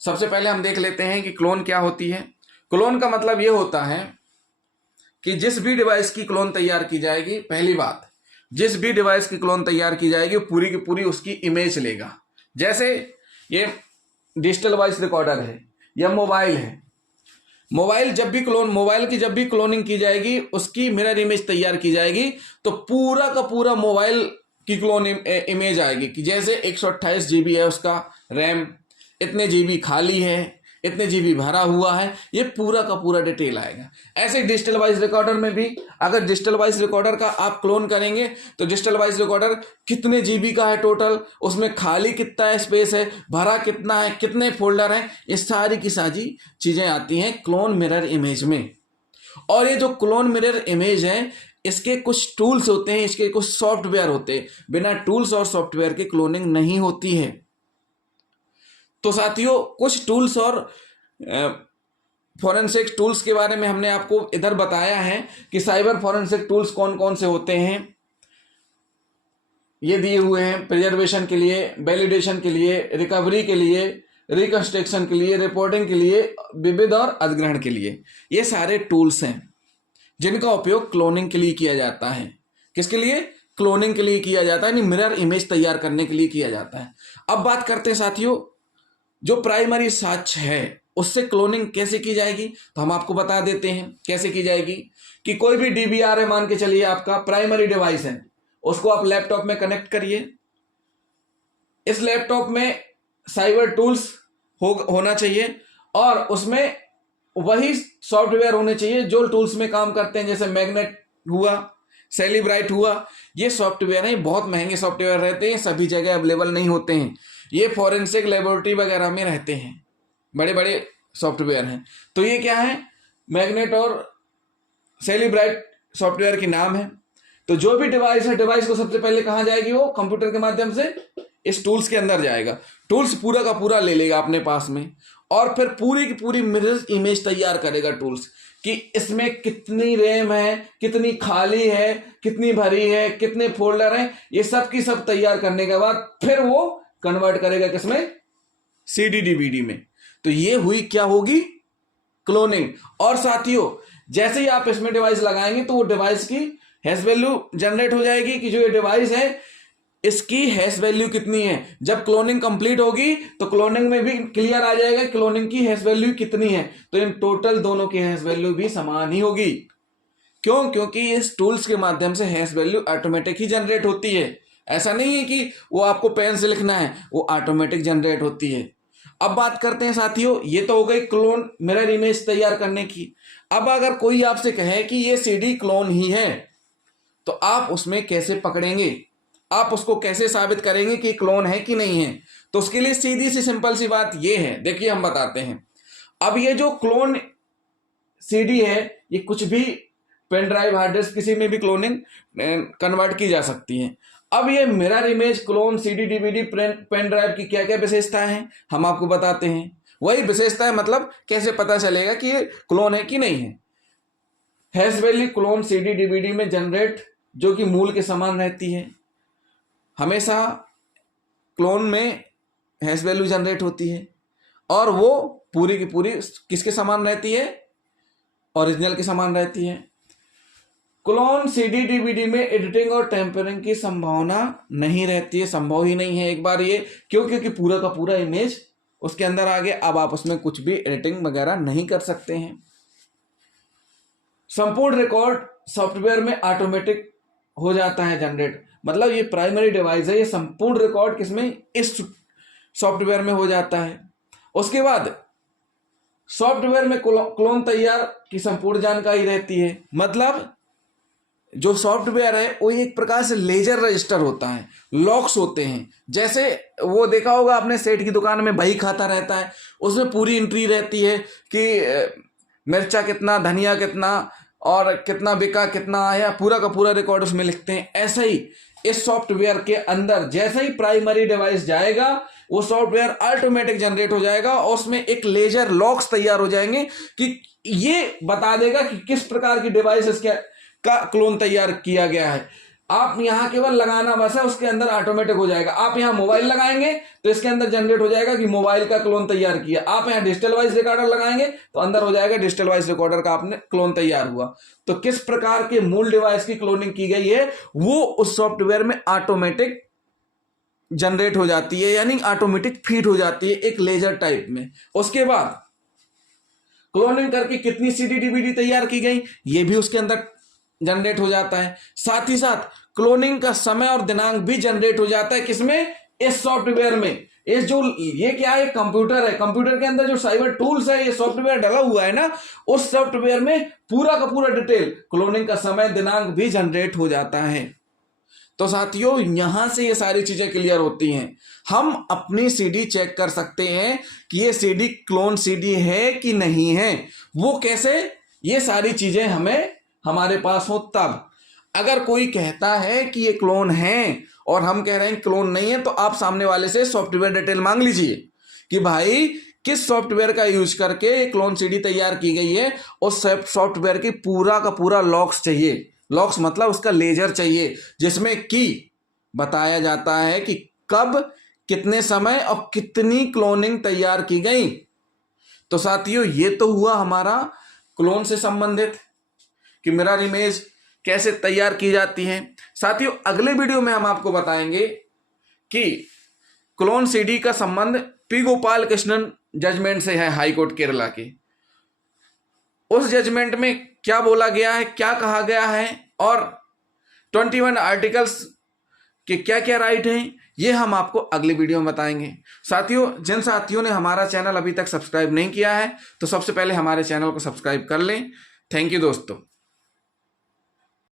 सबसे पहले हम देख लेते हैं कि क्लोन क्या होती है। क्लोन का मतलब ये होता है कि जिस भी डिवाइस की क्लोन तैयार की जाएगी, पहली बात, जिस भी डिवाइस की क्लोन तैयार की जाएगी पूरी की पूरी उसकी इमेज लेगा। जैसे ये डिजिटल वॉइस रिकॉर्डर है या मोबाइल है, मोबाइल की जब भी क्लोनिंग की जाएगी उसकी मिरर इमेज तैयार की जाएगी, तो पूरा का पूरा मोबाइल की क्लोन इमेज आएगी कि जैसे 128 GB है उसका रैम, इतने GB खाली है, इतने GB भरा हुआ है, ये पूरा का पूरा डिटेल आएगा। ऐसे डिजिटल वॉइस रिकॉर्डर में भी अगर डिजिटल वॉइस रिकॉर्डर का आप क्लोन करेंगे तो डिजिटल वॉइस रिकॉर्डर कितने GB का है टोटल, उसमें खाली कितना है स्पेस है, भरा कितना है, कितने फोल्डर हैं, ये सारी की सारी चीजें आती हैं क्लोन मिरर इमेज में। और ये जो क्लोन मिरर इमेज है इसके कुछ टूल्स होते हैं, इसके कुछ सॉफ्टवेयर होते हैं, बिना टूल्स और सॉफ्टवेयर के क्लोनिंग नहीं होती है। तो साथियों कुछ टूल्स और फॉरेंसिक टूल्स के बारे में हमने आपको इधर बताया है कि साइबर फॉरेंसिक टूल्स कौन कौन से होते हैं, ये दिए हुए हैं। प्रिजर्वेशन के लिए, वैलिडेशन के लिए, रिकवरी के लिए, रिकंस्ट्रक्शन के लिए, रिपोर्टिंग के लिए, विविध और अधिग्रहण के लिए, ये सारे टूल्स हैं जिनका उपयोग क्लोनिंग के लिए किया जाता है। किसके लिए? क्लोनिंग के लिए किया जाता है, यानी मिरर इमेज तैयार करने के लिए किया जाता है। अब बात करते हैं साथियों, जो प्राइमरी साक्ष्य है उससे क्लोनिंग कैसे की जाएगी, तो हम आपको बता देते हैं कैसे की जाएगी। कि कोई भी डीवीआर है, मान के चलिए आपका प्राइमरी डिवाइस है, उसको आप लैपटॉप में कनेक्ट करिए। इस लैपटॉप में साइबर टूल्स होना चाहिए और उसमें वही सॉफ्टवेयर होने चाहिए जो टूल्स में काम करते हैं, जैसे मैग्नेट हुआ, सेलिब्राइट हुआ। ये सॉफ्टवेयर है, बहुत महंगे सॉफ्टवेयर रहते हैं, सभी जगह अवेलेबल नहीं होते हैं, ये फॉरेंसिक लेबोरेटरी वगैरह में रहते हैं, बड़े बड़े सॉफ्टवेयर हैं। तो ये क्या है? मैग्नेट और सेलिब्राइट सॉफ्टवेयर के नाम है। तो जो भी डिवाइस है, डिवाइस को सबसे पहले कहाँ जाएगी? वो कंप्यूटर के माध्यम से इस टूल्स के अंदर जाएगा। टूल्स पूरा का पूरा ले लेगा अपने पास में और फिर पूरी की पूरी मिरर इमेज तैयार करेगा टूल्स कि इसमें कितनी रैम है, कितनी खाली है, कितनी भरी है, कितने फोल्डर हैं, ये सब की सब तैयार करने के बाद फिर वो कन्वर्ट करेगा किसमें? CD DVD में। तो ये हुई क्या होगी? क्लोनिंग। और साथियों जैसे ही आप इसमें डिवाइस लगाएंगे तो वो डिवाइस की हैश वैल्यू जनरेट हो जाएगी कि जो ये डिवाइस है इसकी हैश वैल्यू कितनी है। जब क्लोनिंग कंप्लीट होगी तो क्लोनिंग में भी क्लियर आ जाएगा क्लोनिंग की हैश वैल्यू कितनी है। तो इन टोटल दोनों की हैश वैल्यू भी समान ही होगी। क्यों? क्योंकि इस टूल्स के माध्यम से हैश वैल्यू ऑटोमेटिक ही जनरेट होती है। ऐसा नहीं है कि वो आपको पेन से लिखना है, वो ऑटोमेटिक जनरेट होती है। अब बात करते हैं साथियों, ये तो हो गई क्लोन मिरर इमेज तैयार करने की। अब अगर कोई आपसे कहे कि ये CD क्लोन ही है तो आप उसमें कैसे पकड़ेंगे? आप उसको कैसे साबित करेंगे कि क्लोन है कि नहीं है? तो उसके लिए सीधी सी सिंपल सी बात ये है, देखिए हम बताते हैं। अब ये जो क्लोन CD है ये कुछ भी पेन ड्राइव, हार्ड डिस्क, किसी में भी क्लोनिंग कन्वर्ट की जा सकती है। अब ये mirror image, clone, CD DVD, pen drive की क्या क्या विशेषताएं हैं हम आपको बताते हैं। वही विशेषताएं, मतलब कैसे पता चलेगा कि ये क्लोन है कि नहीं है। Hash value clone CD DVD में जनरेट जो कि मूल के समान रहती है। हमेशा क्लोन में हैश वैल्यू जनरेट होती है और वो पूरी की पूरी किसके समान रहती है? ओरिजिनल के समान रहती है। क्लोन CD DVD में एडिटिंग और टेम्परिंग की संभावना नहीं रहती है, संभव ही नहीं है एक बार ये। क्यों? क्योंकि पूरा का पूरा इमेज उसके अंदर आ गया। अब आप उसमें कुछ भी एडिटिंग वगैरह नहीं कर सकते हैं। संपूर्ण रिकॉर्ड सॉफ्टवेयर में ऑटोमेटिक हो जाता है जनरेट। मतलब ये प्राइमरी डिवाइस है, ये संपूर्ण रिकॉर्ड किसमें? इस सॉफ्टवेयर में हो जाता है। उसके बाद सॉफ्टवेयर में क्लोन तैयार की संपूर्ण जानकारी रहती है। मतलब जो सॉफ्टवेयर है वो एक प्रकार से लेजर रजिस्टर होता है, लॉक्स होते हैं। जैसे वो देखा होगा आपने, सेठ की दुकान में बही खाता रहता है, उसमें पूरी एंट्री रहती है कि मिर्चा कितना, धनिया कितना और कितना बिका, कितना आया, पूरा का पूरा रिकॉर्ड उसमें लिखते हैं। ऐसा ही इस सॉफ्टवेयर के अंदर जैसे ही प्राइमरी डिवाइस जाएगा वो सॉफ्टवेयर ऑटोमेटिक जनरेट हो जाएगा और उसमें एक लेजर लॉक्स तैयार हो जाएंगे कि ये बता देगा कि किस प्रकार की डिवाइस इसके का क्लोन तैयार किया गया है। आप यहाँ केवल लगाना बस है, उसके अंदर ऑटोमेटिक हो जाएगा। आप यहाँ मोबाइल लगाएंगे तो इसके अंदर जनरेट हो जाएगा कि मोबाइल का क्लोन तैयार किया। आप यहाँ डिजिटल वॉइस रिकॉर्डर लगाएंगे तो अंदर हो जाएगा डिजिटल वॉइस रिकॉर्डर का आपने क्लोन तैयार हुआ। तो किस प्रकार के मूल डिवाइस की क्लोनिंग की गई है वो उस सॉफ्टवेयर में ऑटोमेटिक जनरेट हो जाती है, यानी ऑटोमेटिक फीड हो जाती है एक लेजर टाइप में। उसके बाद क्लोनिंग करके कितनी सीडी डीवीडी तैयार की गई ये भी उसके अंदर जनरेट हो जाता है। साथ ही साथ क्लोनिंग का समय और दिनांक भी जनरेट हो जाता है। किसमें? इस सॉफ्टवेयर में। इस जो ये क्या है, कंप्यूटर है, कंप्यूटर के अंदर जो साइबर टूल्स है, ये सॉफ्टवेयर डला हुआ है ना, उस सॉफ्टवेयर में पूरा का पूरा डिटेल क्लोनिंग का समय दिनांक भी जनरेट हो जाता है। तो साथियों यहां से ये सारी चीजें क्लियर होती हैं। हम अपनी सीडी चेक कर सकते हैं कि ये सीडी क्लोन सीडी है कि नहीं है। वो कैसे? ये सारी चीजें हमें हमारे पास हो तब। अगर कोई कहता है कि ये क्लोन है और हम कह रहे हैं क्लोन नहीं है, तो आप सामने वाले से सॉफ्टवेयर डिटेल मांग लीजिए कि भाई किस सॉफ्टवेयर का यूज करके ये क्लोन सीडी तैयार की गई है। उस सॉफ्टवेयर की पूरा का पूरा लॉग्स चाहिए। लॉग्स मतलब उसका लेजर चाहिए, जिसमें कि बताया जाता है कि कब, कितने समय और कितनी क्लोनिंग तैयार की गई। तो साथियों ये तो हुआ हमारा क्लोन से संबंधित कि मिरर इमेज कैसे तैयार की जाती है। साथियों अगले वीडियो में हम आपको बताएंगे कि क्लोन सीडी का संबंध पी गोपाल कृष्णन जजमेंट से है, हाई कोर्ट केरला की। उस जजमेंट में क्या बोला गया है, क्या कहा गया है और 21 आर्टिकल्स के क्या क्या राइट हैं, ये हम आपको अगले वीडियो में बताएंगे। साथियों जिन साथियों ने हमारा चैनल अभी तक सब्सक्राइब नहीं किया है तो सबसे पहले हमारे चैनल को सब्सक्राइब कर लें। थैंक यू दोस्तों।